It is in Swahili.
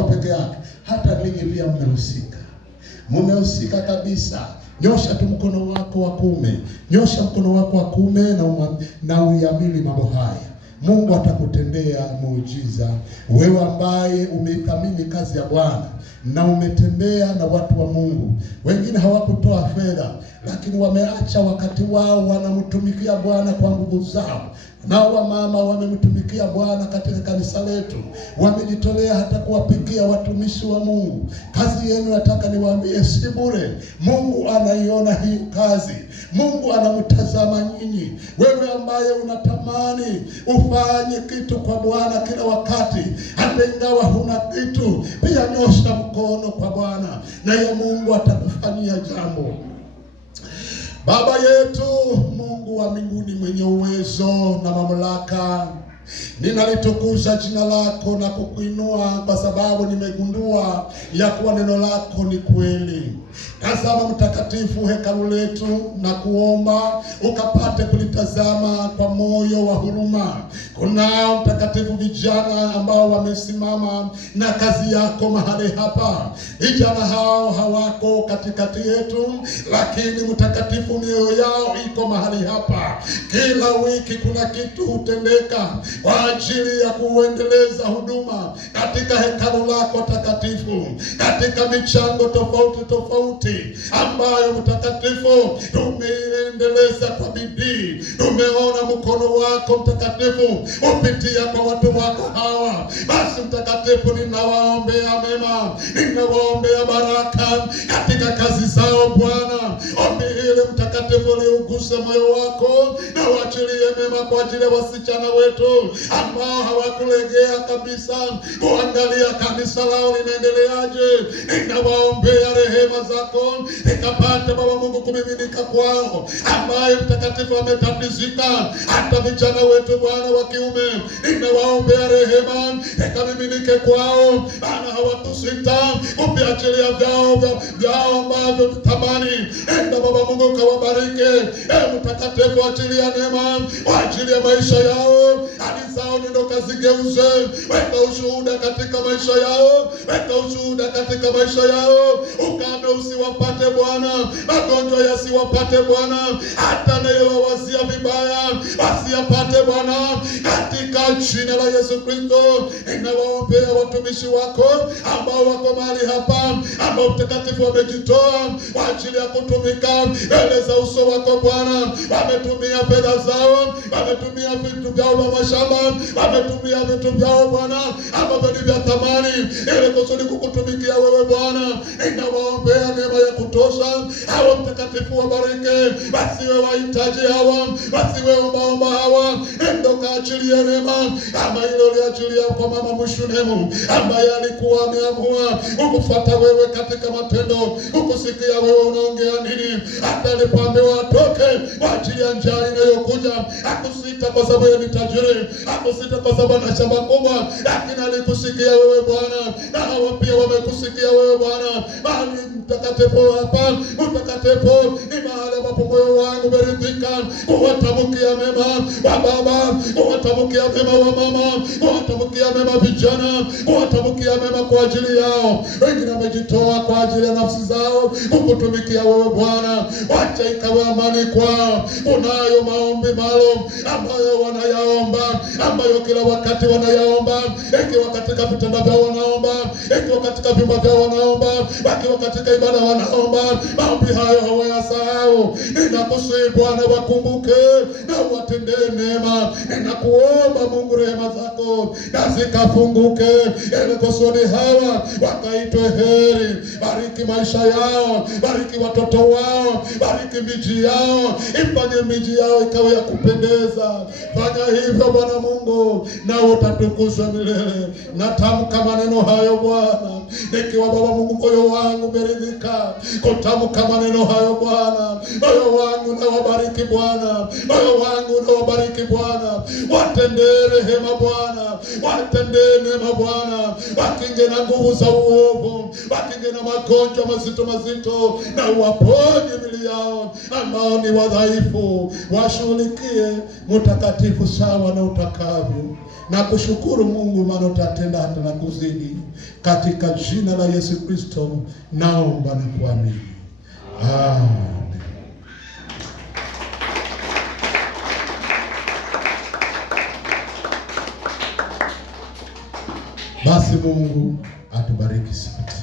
kwao peke yake, hata ninyi pia mmehusika. Mmehusika kabisa. Nyosha tu mkono wako wa kuume. Nyosha mkono wako wa kuume na uiamini mambo haya. Mungu atakutendea muujiza. Wewe ambaye umeithamini kazi ya Bwana na umetembea na watu wa Mungu. Wengine hawakutoa fedha, lakini wameacha wakati wao, wanamtumikia Bwana kwa nguvu zao. Nao wamama wamemtumikia Bwana katika kanisa letu, wamejitolea hata kuwapikia watumishi wa Mungu. Kazi yenu nataka niwaambie si bure. Mungu anaiona hii kazi. Mungu anamtazama nyinyi. Wewe ambaye unatamani ufanye kitu kwa Bwana kila wakati, hata ingawa huna kitu, pia nyosha mkono kwa Bwana, naye Mungu atakufanyia jambo. Baba yetu Mungu wa mbinguni mwenye uwezo na mamlaka, ninalitukuza jina lako na kukuinua kwa sababu nimegundua ya kuwa neno lako ni kweli. Tazama mtakatifu hekalu letu, na kuomba ukapate kulitazama kwa moyo wa huruma. Kunao mtakatifu vijana ambao wamesimama na kazi yako mahali hapa. Vijana hao hawako katikati yetu, lakini mtakatifu mioyo yao iko mahali hapa. Kila wiki kuna kitu hutendeka kwa ajili ya kuendeleza huduma katika hekalu lako takatifu, katika michango tofauti tofauti ambayo mtakatifu tumeendeleza kwa bidii. Tumeona mkono wako mtakatifu upitia kwa watu wako hawa. Basi mtakatifu, ninawaombea mema, ninawaombea baraka katika kazi zao Bwana. Ombi hili mtakatifu liuguse moyo wako na waachilie mema kwa ajili ya wasichana wetu ambao hawakulegea kabisa kuangalia kanisa lao linaendeleaje. Ninawaombea rehema zako ikapate Baba Mungu kumiminika kwao, ambaye mtakatifu ametatizika hata vijana wetu Bwana wa kiume. Ninawaombea rehema ikamiminike kwao, maana hawakusita kupiachilia vyao ambavyo tutamani. Enda Baba Mungu kawabariki. Mtakatifu achilia neema kwa ajili ya maisha yao. Hadi zao ndio kazigeuze. Weka ushuhuda katika maisha yao. Weka ushuhuda katika maisha yao. Ukame usiwapate Bwana, magonjwa yasiwapate Bwana, hata anayewawazia vibaya wasiyapate Bwana, katika jina la Yesu Kristo. Ninawaombea watumishi wako ambao wako mahali hapa, ambao mtakatifu wamejitoa kwa ajili ya kutumika mbele za uso wako Bwana. Wametumia fedha zao, wametumia vitu vyao vya mashamba, wametumia vitu vyao Bwana ambavyo ni vya thamani ili kusudi kukutumikia wewe Bwana. Ninawaombea neema ya kutosha. Hawa mtakatifu wabariki, wasiwe wahitaji hawa, wasiwe ombaomba hawa. Endo kaachilie neema kama ile uliachilia kwa mama Mshunemu, ambaye alikuwa ameamua kukufuata wewe katika matendo, kukusikia wewe unaongea nini. Hata alipoambiwa atoke kwa ajili ya njaa inayokuja, hakusita kwa sababu yeye ni tajiri, hakusita kwa sababu ana shamba kubwa, lakini alikusikia wewe Bwana, na hawa pia wamekusikia wewe Bwana. Bali mtakatifu hapa, mtakatifu ni mahali ambapo moyo wangu umeridhika kuwatamkia mema wa baba, kuwatamkia mema wa mama, kuwatamkia mema vijana, kuwatamkia mema kwa ajili yao. Wengine wamejitoa kwa ajili ya nafsi zao kukutumikia wewe Bwana. Wacha ikawe amani kwao. Unayo maombi maalum ambayo wanayaomba, ambayo kila wakati wanayaomba, ikiwa katika vitanda vyao wanaomba, ikiwa katika vyumba vyao wanaomba, wakiwa katika ibada wanaomba. Maombi hayo hawayasahau. Ninakusihi Bwana wakumbuke na watendee neema. Ninakuomba Mungu rehema zako na zikafunguke ili kusudi hawa wakaitwe heri. Bariki maisha yao, bariki watoto wao, bariki miji yao, ifanye miji yao ikawe ya kupendeza. Fanya hivyo Bwana Mungu, na utatukuzwa milele. Natamka maneno hayo Bwana, nikiwa Baba Mungu moyo wangu umeridhika kutamka maneno hayo Bwana. Moyo wangu na wabariki Bwana, moyo wangu na wabariki Bwana. Watendee rehema Bwana, watendee neema Bwana. Wakinge na nguvu za uovu, wakinge na magonjwa mazito, na uwaponye mili yao ambao ni wadhaifu. Washughulikie mtakatifu sawa na utakavyo. Na kushukuru Mungu maana utatenda hata na kuzidi. katika jina la Yesu Kristo naomba na kuamini. Amen. Basi Mungu atubariki sote.